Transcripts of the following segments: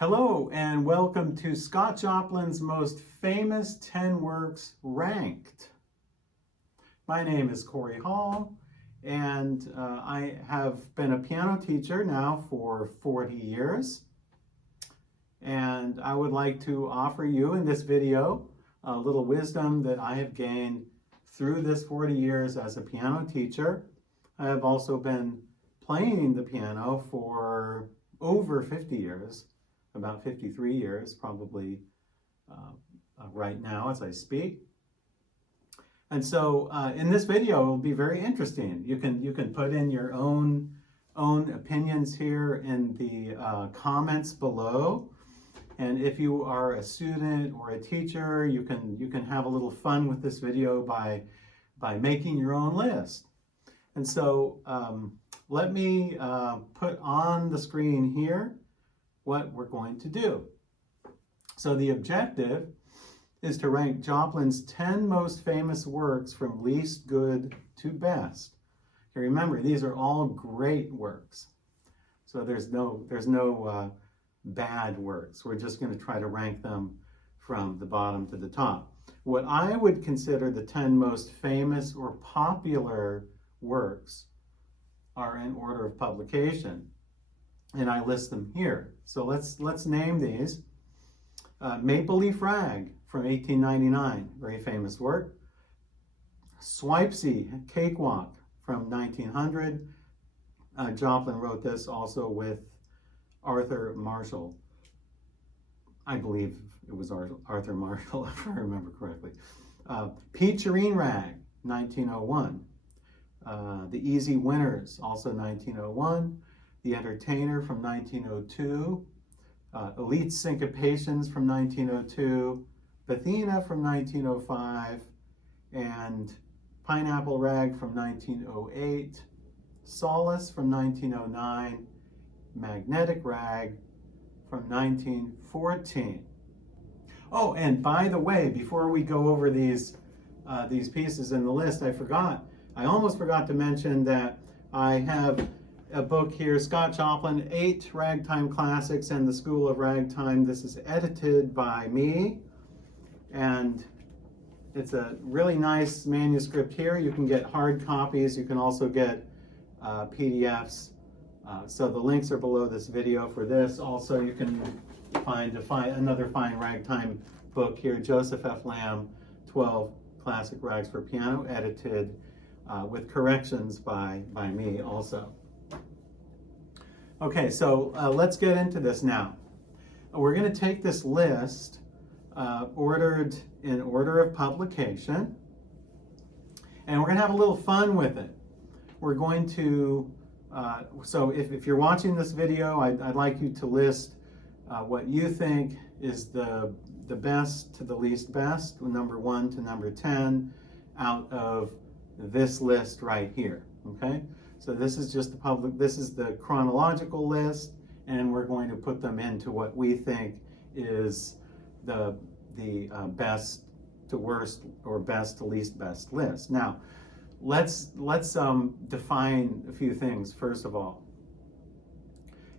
Hello and welcome to Scott Joplin's most famous 10 works ranked. My name is Corey Hall and I have been a piano teacher now for 40 years. And I would like to offer you in this video a little wisdom that I have gained through this 40 years as a piano teacher. I have also been playing the piano for over 50 years. About 53 years, probably right now as I speak. And so in this video, it will be very interesting. You can put in your own opinions here in the comments below. And if you are a student or a teacher, you can have a little fun with this video by making your own list. And so let me put on the screen here what we're going to do. So the objective is to rank Joplin's 10 most famous works from least good to best. Okay, remember, these are all great works. So there's no bad works. We're just going to try to rank them from the bottom to the top. What I would consider the 10 most famous or popular works are in order of publication. And I list them here. So let's name these. Maple Leaf Rag from 1899, very famous work. Swipey, Cakewalk from 1900. Joplin wrote this also with Arthur Marshall. I believe it was Arthur Marshall, if I remember correctly. Peacherine Rag, 1901. The Easy Winners, also 1901. The Entertainer from 1902, Elite Syncopations from 1902, Bethina from 1905, and Pineapple Rag from 1908, Solace from 1909, Magnetic Rag from 1914. Oh, and by the way, before we go over these pieces in the list, I almost forgot to mention that I have a book here, Scott Joplin, 8 Ragtime Classics and the School of Ragtime. This is edited by me, and it's a really nice manuscript here. You can get hard copies. You can also get PDFs. So the links are below this video for this. Also, you can find another fine ragtime book here, Joseph F. Lamb, 12 Classic Rags for Piano, edited with corrections by me also. Okay, so let's get into this now. We're going to take this list ordered in order of publication, and we're going to have a little fun with it. We're going to, so if you're watching this video, I'd like you to list what you think is the best to the least best, number 1 to number 10, out of this list right here, okay? So this is just this is the chronological list, and we're going to put them into what we think is the best to worst or best to least best list. Now, let's define a few things first of all.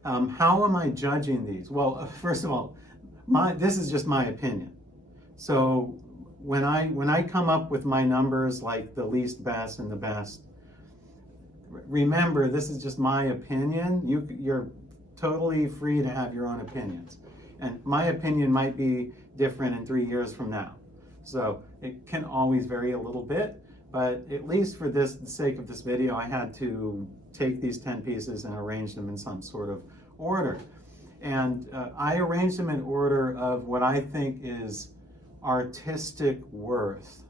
How am I judging these? Well, first of all, this is just my opinion. So when I come up with my numbers, like the least best and the best, remember, this is just my opinion. You're totally free to have your own opinions. And my opinion might be different in 3 years from now. So it can always vary a little bit, but at least for the sake of this video, I had to take these 10 pieces and arrange them in some sort of order. And I arranged them in order of what I think is artistic worth.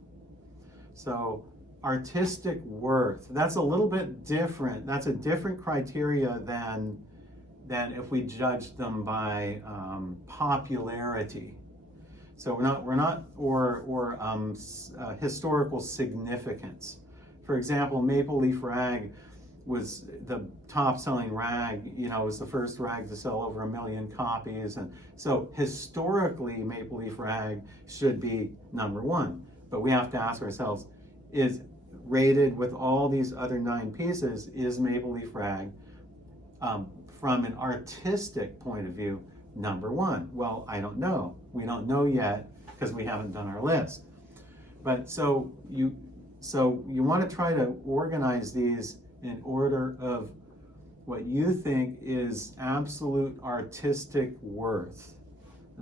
So artistic worth, that's a little bit different. That's a different criteria than if we judged them by popularity. So we're not historical significance. For example, Maple Leaf Rag was the top-selling rag. You know, it was the first rag to sell over 1 million copies, and so historically, Maple Leaf Rag should be number 1. But we have to ask ourselves: is rated with all these other 9 pieces, is Maple Leaf Rag, from an artistic point of view, number one? Well, I don't know. We don't know yet because we haven't done our list. But so you want to try to organize these in order of what you think is absolute artistic worth.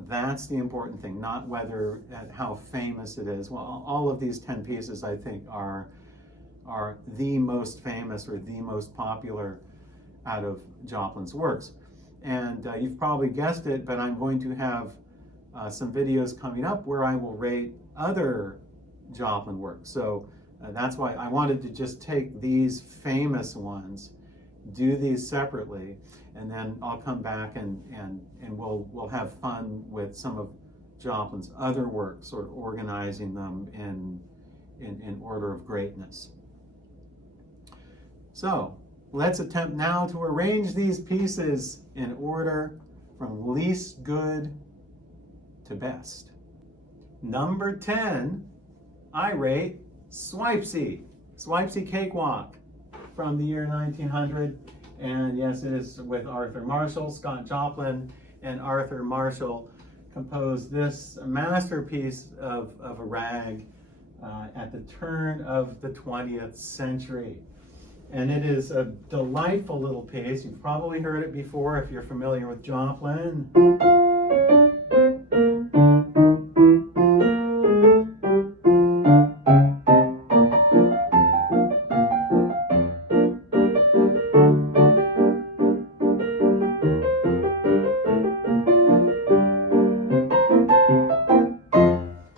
That's the important thing, not whether how famous it is. Well, all of these 10 pieces I think are the most famous or the most popular out of Joplin's works. And you've probably guessed it, but I'm going to have some videos coming up where I will rate other Joplin works. So that's why I wanted to just take these famous ones, do these separately, and then I'll come back and we'll have fun with some of Joplin's other works, sort of organizing them in order of greatness. So let's attempt now to arrange these pieces in order from least good to best. Number 10, I rate Swipey, Swipey Cakewalk from the year 1900. And yes, it is with Arthur Marshall. Scott Joplin and Arthur Marshall composed this masterpiece of a rag at the turn of the 20th century. And it is a delightful little piece. You've probably heard it before if you're familiar with Joplin.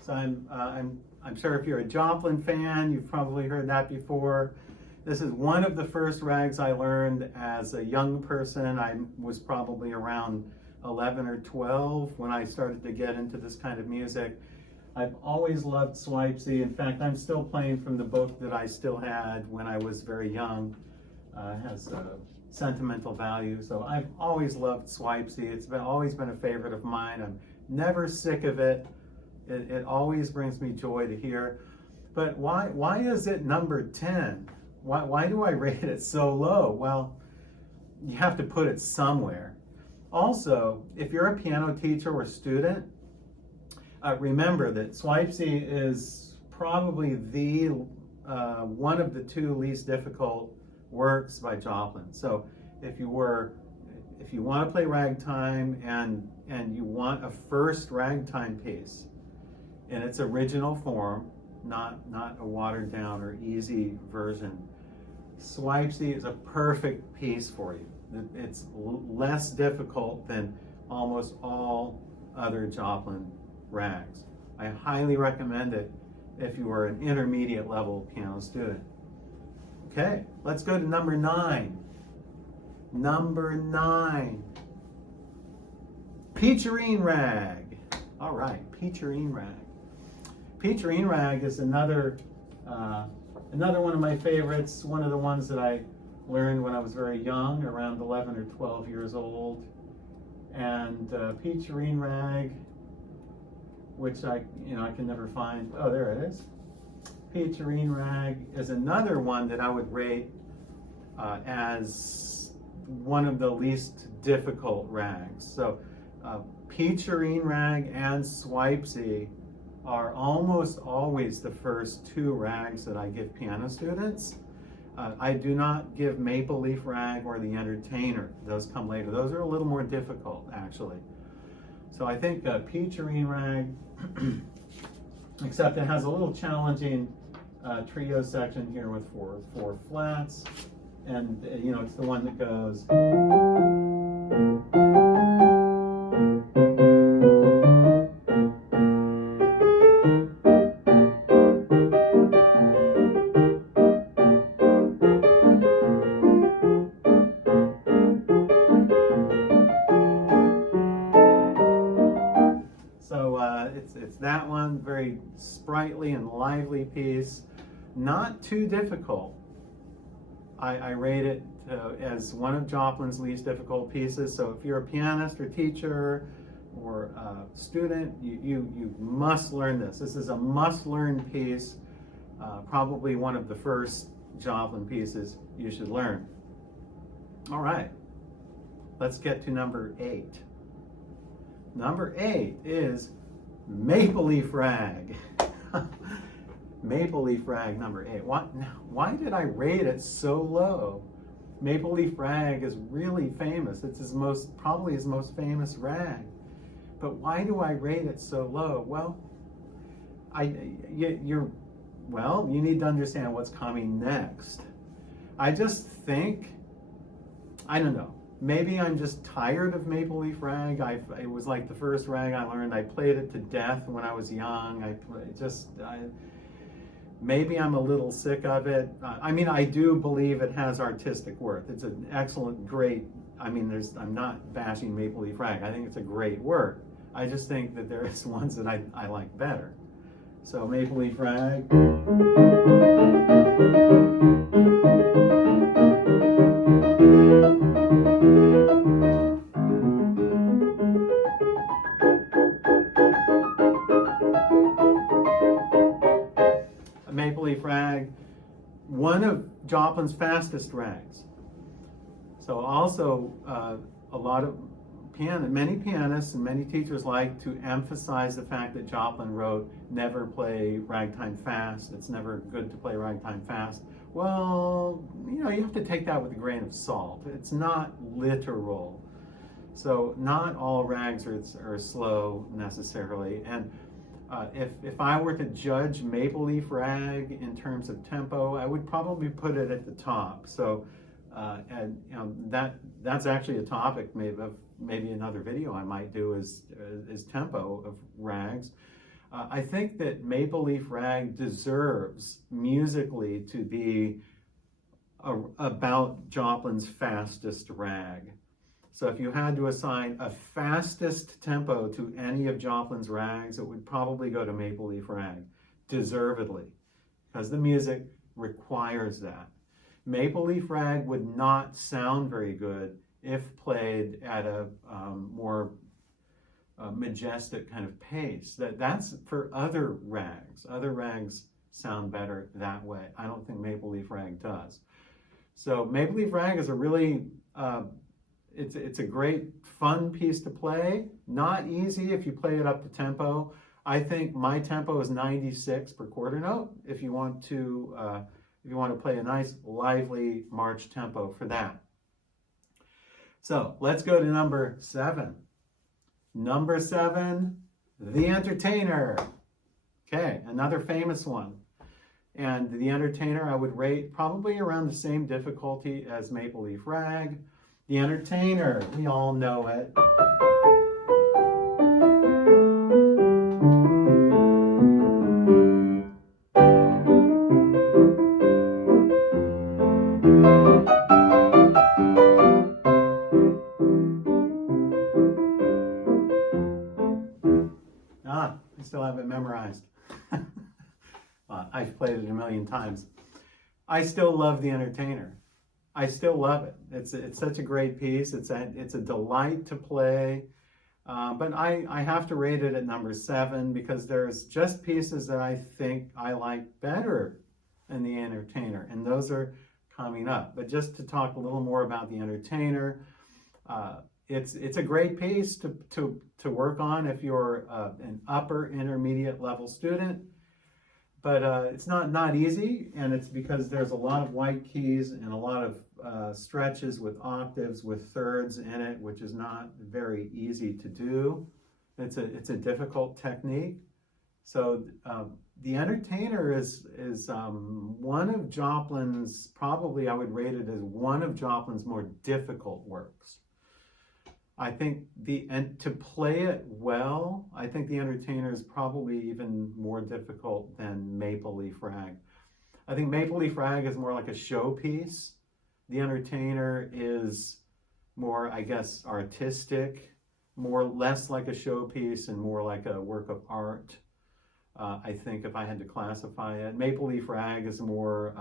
So I'm sure if you're a Joplin fan, you've probably heard that before. This is one of the first rags I learned as a young person. I was probably around 11 or 12 when I started to get into this kind of music. I've always loved Swipey. In fact, I'm still playing from the book that I still had when I was very young. It has sentimental value. So I've always loved Swipey. It's always been a favorite of mine. I'm never sick of it. It always brings me joy to hear. But why is it number 10? Why do I rate it so low? Well, you have to put it somewhere. Also, if you're a piano teacher or student, remember that Swipey is probably the one of the two least difficult works by Joplin. So if you want to play ragtime and you want a first ragtime piece in its original form, not a watered down or easy version, Swipey is a perfect piece for you. It's less difficult than almost all other Joplin rags. I highly recommend it if you are an intermediate level piano student. Okay, let's go to number 9. Number 9, Peacherine Rag. All right, Peacherine Rag. Peacherine Rag is another one of my favorites, one of the ones that I learned when I was very young, around 11 or 12 years old. And Peacherine Rag, which I can never find. Oh, there it is. Peacherine Rag is another one that I would rate as one of the least difficult rags. So Peacherine Rag and Swipey are almost always the first two rags that I give piano students. I do not give Maple Leaf Rag or the Entertainer. Those come later. Those are a little more difficult, actually. So I think Peacherine Rag, except it has a little challenging trio section here with four flats, and it's the one that goes. It's that one, very sprightly and lively piece, not too difficult. I rate it as one of Joplin's least difficult pieces. So if you're a pianist or teacher or a student, you must learn this. This is a must-learn piece, probably one of the first Joplin pieces you should learn. All right, let's get to number 8. Number 8 is Maple Leaf Rag. Maple Leaf Rag, number 8. Why did I rate it so low? Maple Leaf Rag is really famous. It's probably his most famous rag. But why do I rate it so low? Well, you need to understand what's coming next. I just think, I don't know, maybe I'm just tired of Maple Leaf Rag. It was like the first rag I learned. I played it to death when I was young. Maybe I'm a little sick of it. I do believe it has artistic worth. It's an excellent, great, I'm not bashing Maple Leaf Rag. I think it's a great work. I just think that there's ones that I like better. So Maple Leaf Rag. Maple Leaf Rag, one of Joplin's fastest rags. So also many pianists and many teachers like to emphasize the fact that Joplin wrote, never play ragtime fast. It's never good to play ragtime fast. Well, you have to take that with a grain of salt. It's not literal. So not all rags are slow necessarily. And if I were to judge Maple Leaf Rag in terms of tempo, I would probably put it at the top. So, that's actually a topic maybe another video I might do is tempo of rags. I think that Maple Leaf Rag deserves musically to be about Joplin's fastest rag. So if you had to assign a fastest tempo to any of Joplin's rags, it would probably go to Maple Leaf Rag, deservedly, because the music requires that. Maple Leaf Rag would not sound very good if played at a more majestic kind of pace. That's for other rags. Other rags sound better that way. I don't think Maple Leaf Rag does. So Maple Leaf Rag is a really it's a great fun piece to play. Not easy if you play it up to tempo. I think my tempo is 96 per quarter note. If you want to play a nice lively march tempo for that. So let's go to number 7. Number 7, The Entertainer. Okay, another famous one. And The Entertainer I would rate probably around the same difficulty as Maple Leaf Rag. The Entertainer, we all know it. I still have it memorized. I've played it a million times. I still love The Entertainer. I still love it. It's such a great piece. It's a delight to play. But I have to rate it at number 7 because there's just pieces that I think I like better than The Entertainer, and those are coming up. But just to talk a little more about The Entertainer, it's a great piece to work on if you're an upper intermediate level student. But it's not easy, and it's because there's a lot of white keys and a lot of stretches with octaves with thirds in it, which is not very easy to do. It's a difficult technique. So The Entertainer is one of Joplin's, probably I would rate it as one of Joplin's more difficult works. I think to play it well, I think The Entertainer is probably even more difficult than Maple Leaf Rag. I think Maple Leaf Rag is more like a showpiece. The Entertainer is more, I guess, artistic, less like a showpiece and more like a work of art. I think if I had to classify it, Maple Leaf Rag is more,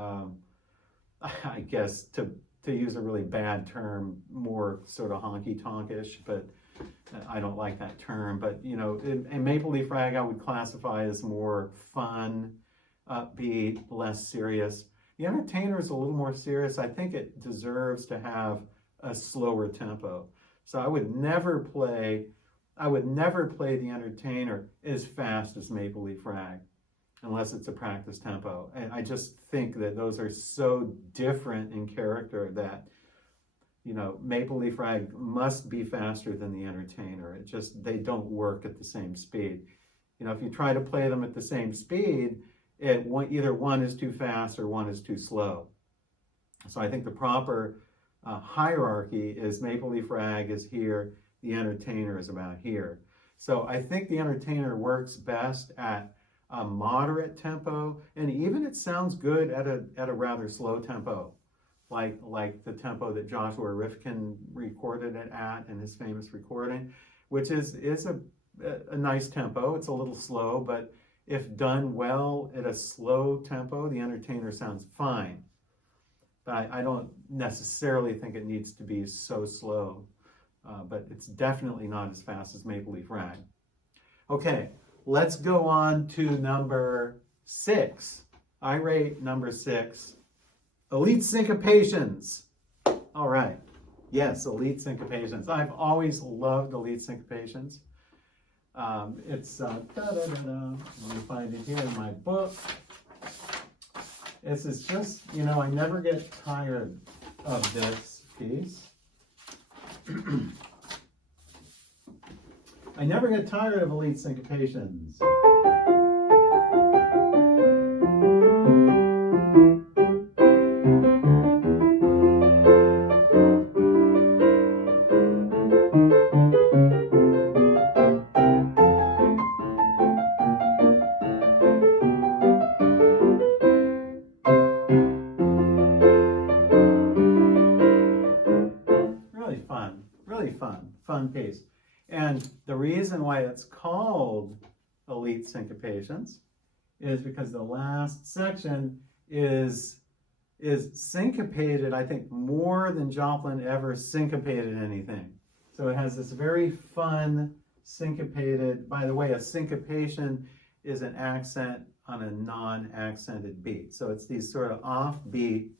I guess, to use a really bad term, more sort of honky-tonkish, but I don't like that term. But, in Maple Leaf Rag, I would classify as more fun, upbeat, less serious. The Entertainer is a little more serious. I think it deserves to have a slower tempo. So I would never play I would never play the Entertainer as fast as Maple Leaf Rag, unless it's a practice tempo. And I just think that those are so different in character that, you know, Maple Leaf Rag must be faster than the Entertainer. It just, they don't work at the same speed. You know, if you try to play them at the same speed, either one is too fast or one is too slow. So I think the proper hierarchy is Maple Leaf Rag is here, the Entertainer is about here. So I think the Entertainer works best at a moderate tempo, and even it sounds good at a rather slow tempo, like the tempo that Joshua Rifkin recorded it at in his famous recording, which is a nice tempo. It's a little slow, but if done well at a slow tempo, the Entertainer sounds fine. But I don't necessarily think it needs to be so slow, but it's definitely not as fast as Maple Leaf Rag. Okay, let's go on to number 6. I rate number 6, Elite Syncopations. All right, yes, Elite Syncopations. I've always loved Elite Syncopations. It's, let me find it here in my book. This is just, you know, I never get tired of this piece. I never get tired of Elite Syncopations. Fun piece. And the reason why it's called Elite Syncopations is because the last section is syncopated, I think, more than Joplin ever syncopated anything. So it has this very fun syncopated, by the way, a syncopation is an accent on a non-accented beat. So it's these sort of offbeat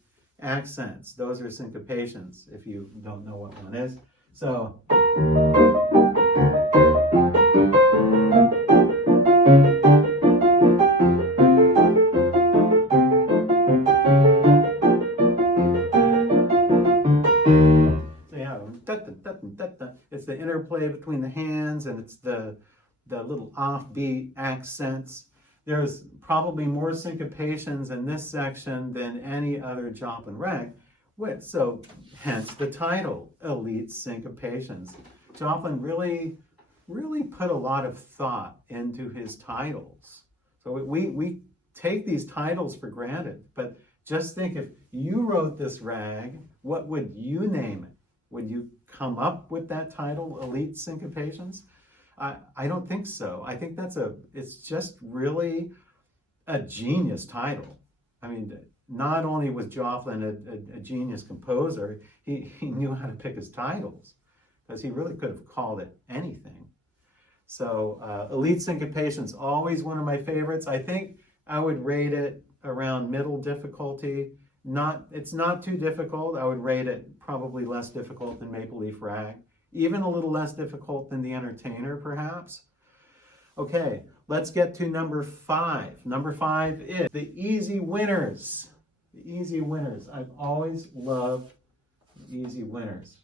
accents. Those are syncopations, if you don't know what one is. So yeah, it's the interplay between the hands, and it's the little offbeat accents. There's probably more syncopations in this section than any other Joplin rag. So hence the title, Elite Syncopations. Joplin really put a lot of thought into his titles. So we take these titles for granted, but just think, if you wrote this rag, what would you name it? Would you come up with that title, Elite Syncopations? I don't think so. I think it's just really a genius title. I mean, not only was Joplin a genius composer, he knew how to pick his titles, because he really could have called it anything. So Elite Syncopations, always one of my favorites. I think I would rate it around middle difficulty. It's not too difficult. I would rate it probably less difficult than Maple Leaf Rag, even a little less difficult than the Entertainer, perhaps. Okay, let's get to number 5. Number 5 is the Easy Winners. The Easy Winners. I've always loved the Easy Winners.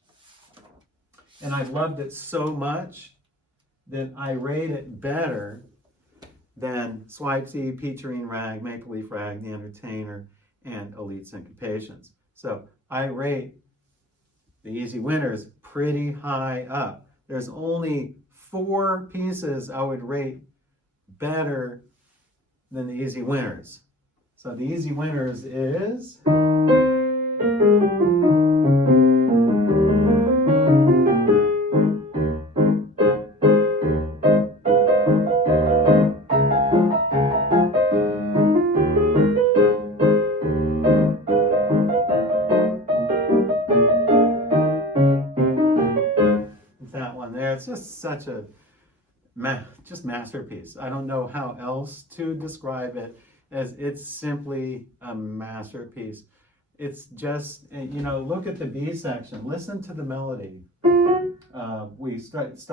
And I've loved it so much that I rate it better than Swipey, Peacherine Rag, Maple Leaf Rag, the Entertainer, and Elite Syncopations. So I rate the Easy Winners pretty high up. There's only 4 pieces I would rate better than the Easy Winners. So the Easy Winners is... that one there. It's just such a just masterpiece. I don't know how else to describe it, as it's simply a masterpiece. It's just, you know, look at the B section. Listen to the melody. we starts.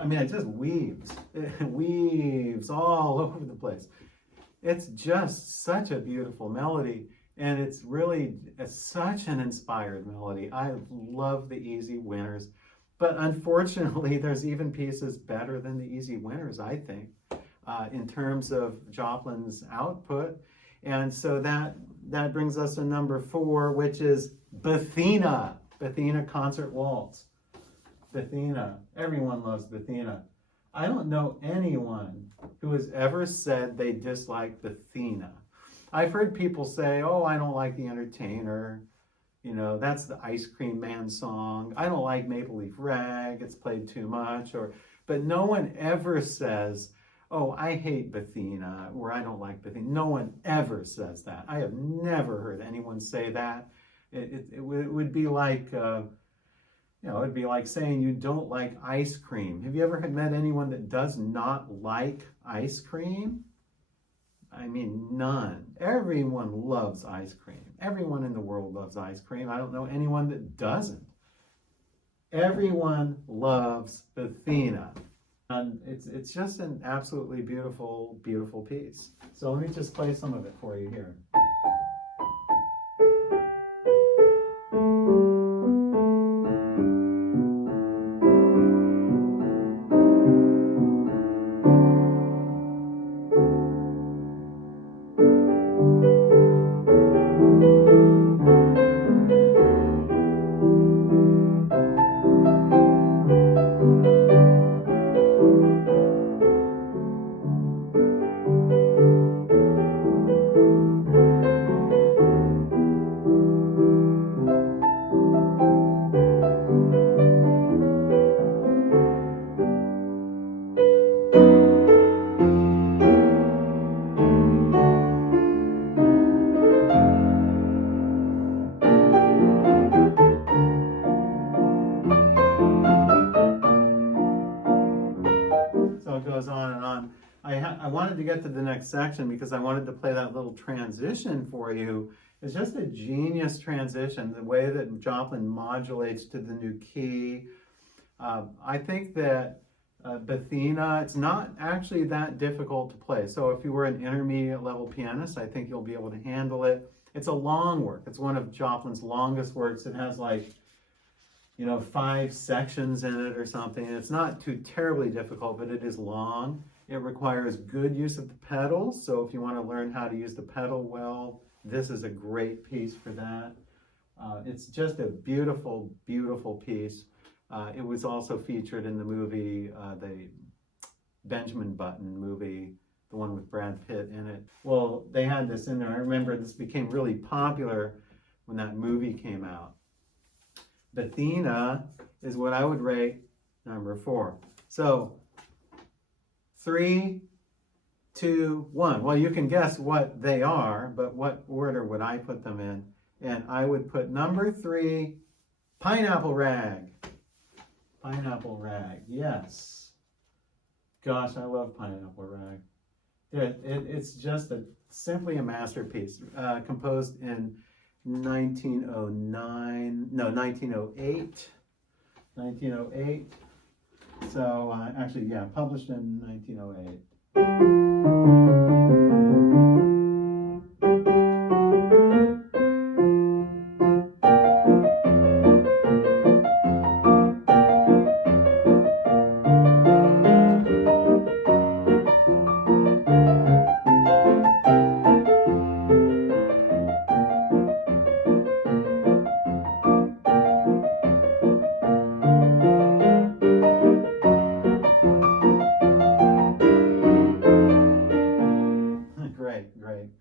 I mean, it just weaves. It weaves all over the place. It's just such a beautiful melody, and it's such an inspired melody. I love the easy winners, but unfortunately, there's even pieces better than the easy winners, I think, in terms of Joplin's output. And so that brings us to number 4, which is Bethina Concert Waltz. Bethina. Everyone loves Bethina. I don't know anyone who has ever said they dislike Bethina. I've heard people say, oh, I don't like The Entertainer. You know, that's the Ice Cream Man song. I don't like Maple Leaf Rag. It's played too much. But no one ever says, oh, I hate Bethina, or I don't like Bethina. No one ever says that. I have never heard anyone say that. It would be like... it'd be like saying you don't like ice cream. Have you ever met anyone that does not like ice cream? I mean, none. Everyone loves ice cream. Everyone in the world loves ice cream. I don't know anyone that doesn't. Everyone loves Bethina. And it's just an absolutely beautiful, beautiful piece. So let me just play some of it for you here. Goes on and on. I wanted to get to the next section because I wanted to play that little transition for you. It's just a genius transition, the way that Joplin modulates to the new key. I think that Bethina, it's not actually that difficult to play. So if you were an intermediate level pianist, I think you'll be able to handle it. It's a long work. It's one of Joplin's longest works. It has 5 sections in it or something. It's not too terribly difficult, but it is long. It requires good use of the pedals. So if you want to learn how to use the pedal well, this is a great piece for that. It's just a beautiful, beautiful piece. It was also featured in the movie, the Benjamin Button movie, the one with Brad Pitt in it. Well, they had this in there. I remember this became really popular when that movie came out. Bethina is what I would rate number 4. So 3, 2, 1. Well, you can guess what they are, but what order would I put them in? And I would put number 3, Pineapple Rag. Pineapple Rag, yes. Gosh, I love Pineapple Rag. It's just simply a masterpiece, composed in 1908. So actually, yeah, published in 1908.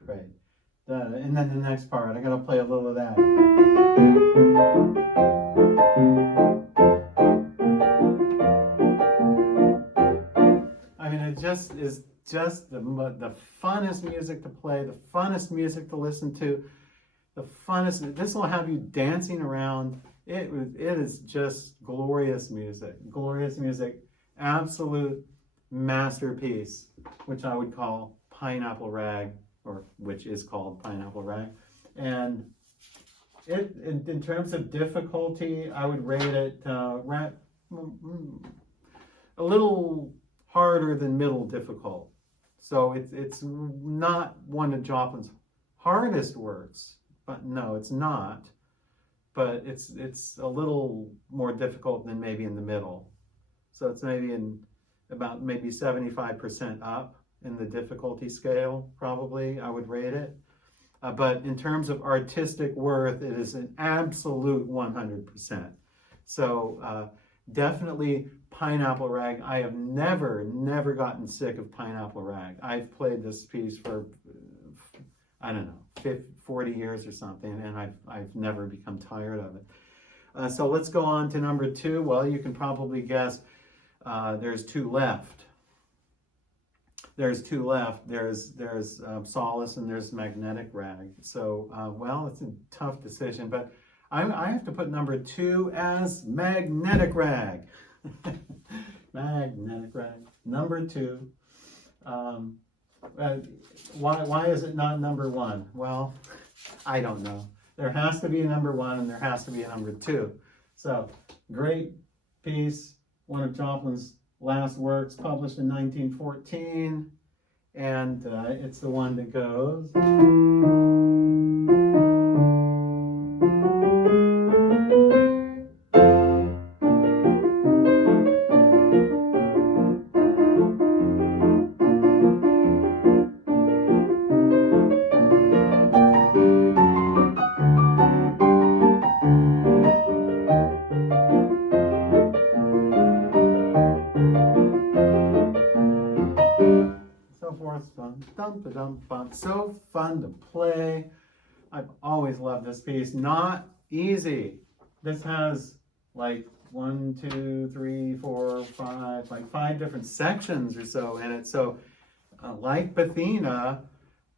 Great. And then the next part, I gotta play a little of that. I mean, it just is the funnest music to play, the funnest music to listen to, this will have you dancing around It is just glorious music, absolute masterpiece, which I would call Pineapple Rag, or which is called Pineapple Rag. And it, in terms of difficulty, I would rate it a little harder than middle difficult. So it's not one of Joplin's hardest works, but no, it's not. But it's a little more difficult than maybe in the middle. So it's maybe about 75% up in the difficulty scale, probably, I would rate it. But in terms of artistic worth, it is an absolute 100%. So definitely Pineapple Rag. I have never gotten sick of Pineapple Rag. I've played this piece for, I don't know, 40 years or something, and I've never become tired of it. So let's go on to number 2. Well, you can probably guess there's 2 left. There's Solace and there's Magnetic Rag. So, well, it's a tough decision, but I have to put number 2 as Magnetic Rag. Magnetic Rag, number 2. Why is it not number 1? Well, I don't know. There has to be a number 1 and there has to be a number 2. So, great piece, one of Joplin's last works, published in 1914, and it's the one that goes. So fun to play. I've always loved this piece. Not easy. This has like 1, 2, 3, 4, 5, like 5 different sections or so in it. So like Bethina,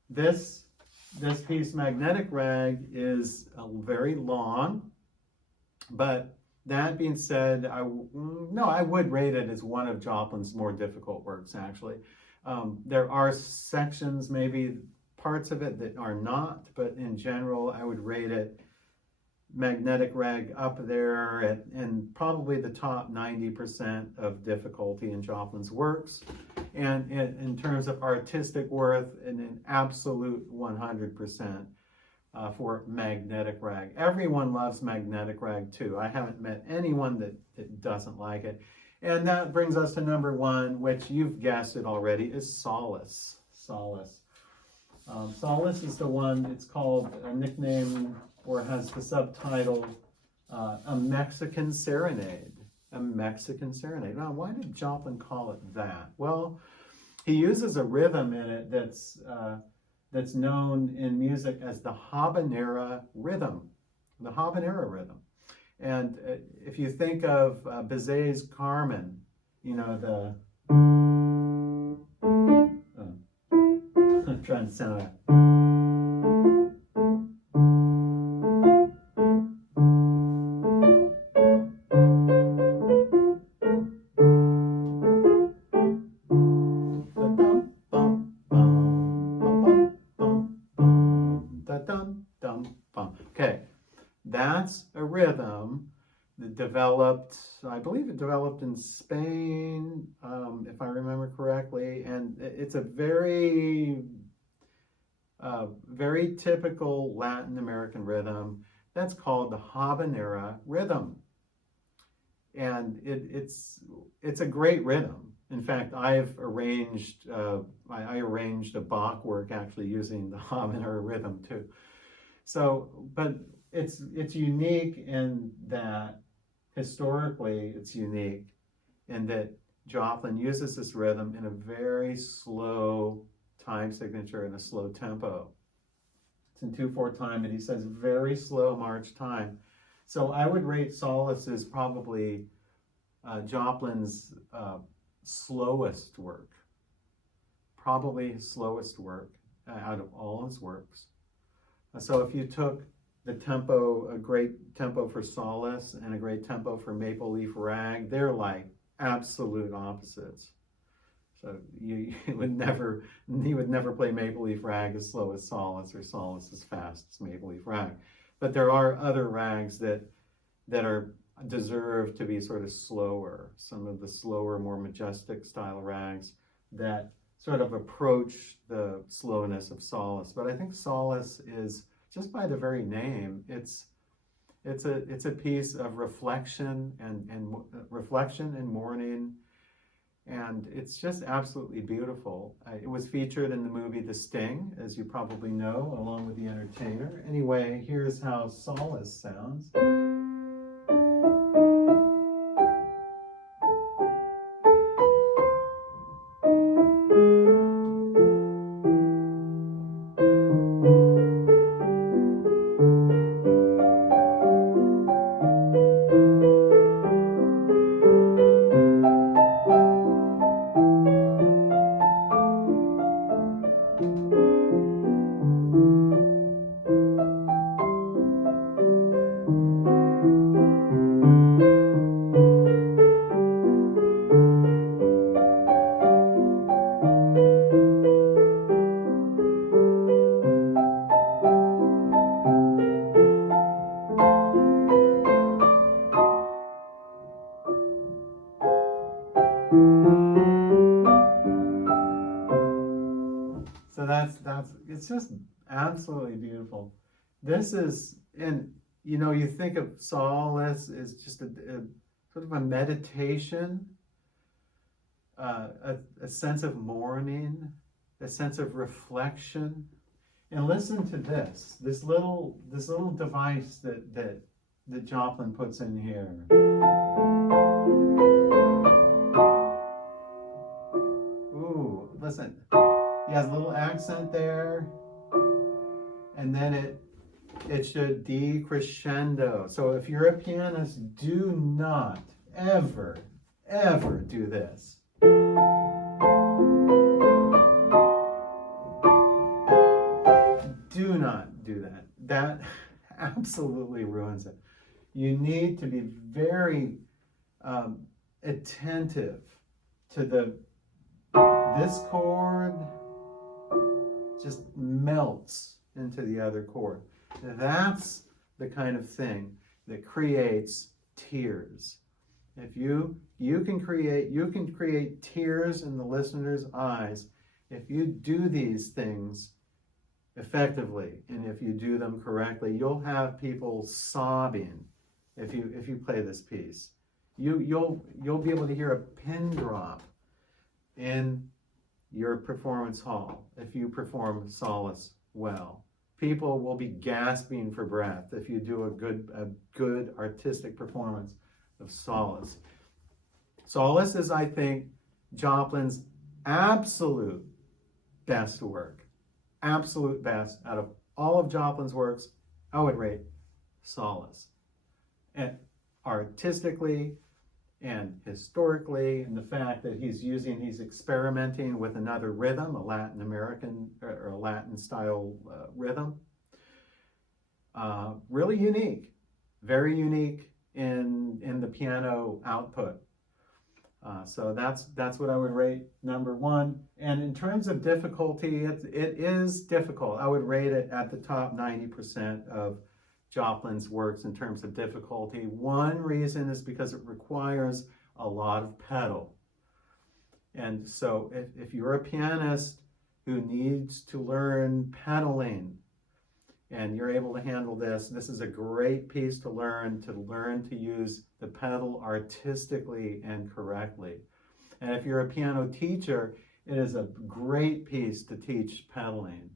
this piece, Magnetic Rag, is very long. But that being said, I would rate it as one of Joplin's more difficult works, actually. There are sections, maybe parts of it that are not, but in general, I would rate it Magnetic Rag up there and probably the top 90% of difficulty in Joplin's works. And in terms of artistic worth, an absolute 100% for Magnetic Rag. Everyone loves Magnetic Rag too. I haven't met anyone that doesn't like it. And that brings us to number 1, which you've guessed it already, is Solace. Solace. Solace is the one, it's called a nickname, or has the subtitle, A Mexican Serenade. A Mexican Serenade. Now, why did Joplin call it that? Well, he uses a rhythm in it that's known in music as the habanera rhythm. The habanera rhythm. And if you think of Bizet's Carmen, you know, I'm trying to sound it. Okay, that's a rhythm that developed, I believe it developed in Spain, if I remember correctly, and it's a very typical Latin American rhythm that's called the habanera rhythm. And it's a great rhythm. In fact, I've arranged, I arranged a Bach work actually using the habanera rhythm too. So, but it's unique in that, historically, it's unique in that Joplin uses this rhythm in a very slow time signature and a slow tempo. It's in 2/4 time, and he says very slow march time. So I would rate Solace as probably Joplin's slowest work. Probably his slowest work out of all his works. So if you took the tempo, a great tempo for Solace and a great tempo for Maple Leaf Rag, they're like absolute opposites. So you would never play Maple Leaf Rag as slow as Solace, or Solace as fast as Maple Leaf Rag. But there are other rags that are deserve to be sort of slower. Some of the slower, more majestic style rags that sort of approach the slowness of Solace. But I think Solace is, just by the very name, it's a piece of reflection and mourning, and it's just absolutely beautiful. It was featured in the movie The Sting, as you probably know, along with The Entertainer. Anyway, here's how Solace sounds. So it's just absolutely beautiful. This is, and you think of Solace as just a sort of a meditation, a sense of mourning, a sense of reflection. And listen to this little device that Joplin puts in here. Ooh, listen. He has a little accent there, and then it should decrescendo. So if you're a pianist, do not ever do this. Do not do that. That absolutely ruins it. You need to be very attentive to this chord. Just melts into the other chord. That's the kind of thing that creates tears. If you can create tears in the listener's eyes if you do these things effectively, and if you do them correctly. You'll have people sobbing if you play this piece. You'll be able to hear a pin drop in your performance hall if you perform Solace well. People will be gasping for breath if you do a good artistic performance of Solace. Solace is, I think, Joplin's absolute best work. Absolute best. Out of all of Joplin's works, I would rate Solace. And artistically and historically, and the fact that he's experimenting with another rhythm, a Latin American or a Latin style rhythm. Really unique, very unique in the piano output. So that's what I would rate number one. And in terms of difficulty, it is difficult. I would rate it at the top 90% of Joplin's works in terms of difficulty. One reason is because it requires a lot of pedal. And so if you're a pianist who needs to learn pedaling and you're able to handle this is a great piece to learn to use the pedal artistically and correctly. And if you're a piano teacher, it is a great piece to teach pedaling,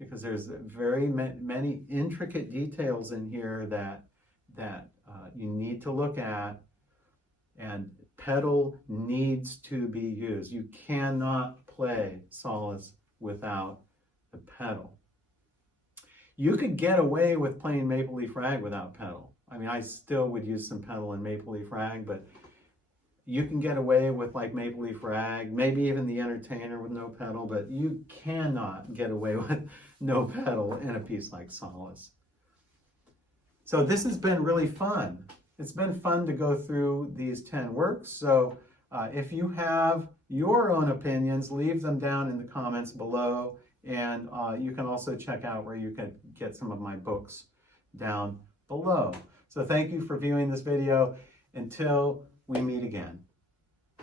because there's very many intricate details in here that you need to look at, and pedal needs to be used. You cannot play Solace without the pedal. You could get away with playing Maple Leaf Rag without pedal. I mean, I still would use some pedal in Maple Leaf Rag, but you can get away with like Maple Leaf Rag, maybe even The Entertainer with no pedal, but you cannot get away with no pedal in a piece like Solace. So this has been really fun. It's been fun to go through these 10 works. So if you have your own opinions, leave them down in the comments below. And you can also check out where you can get some of my books down below. So thank you for viewing this video. Until we meet again.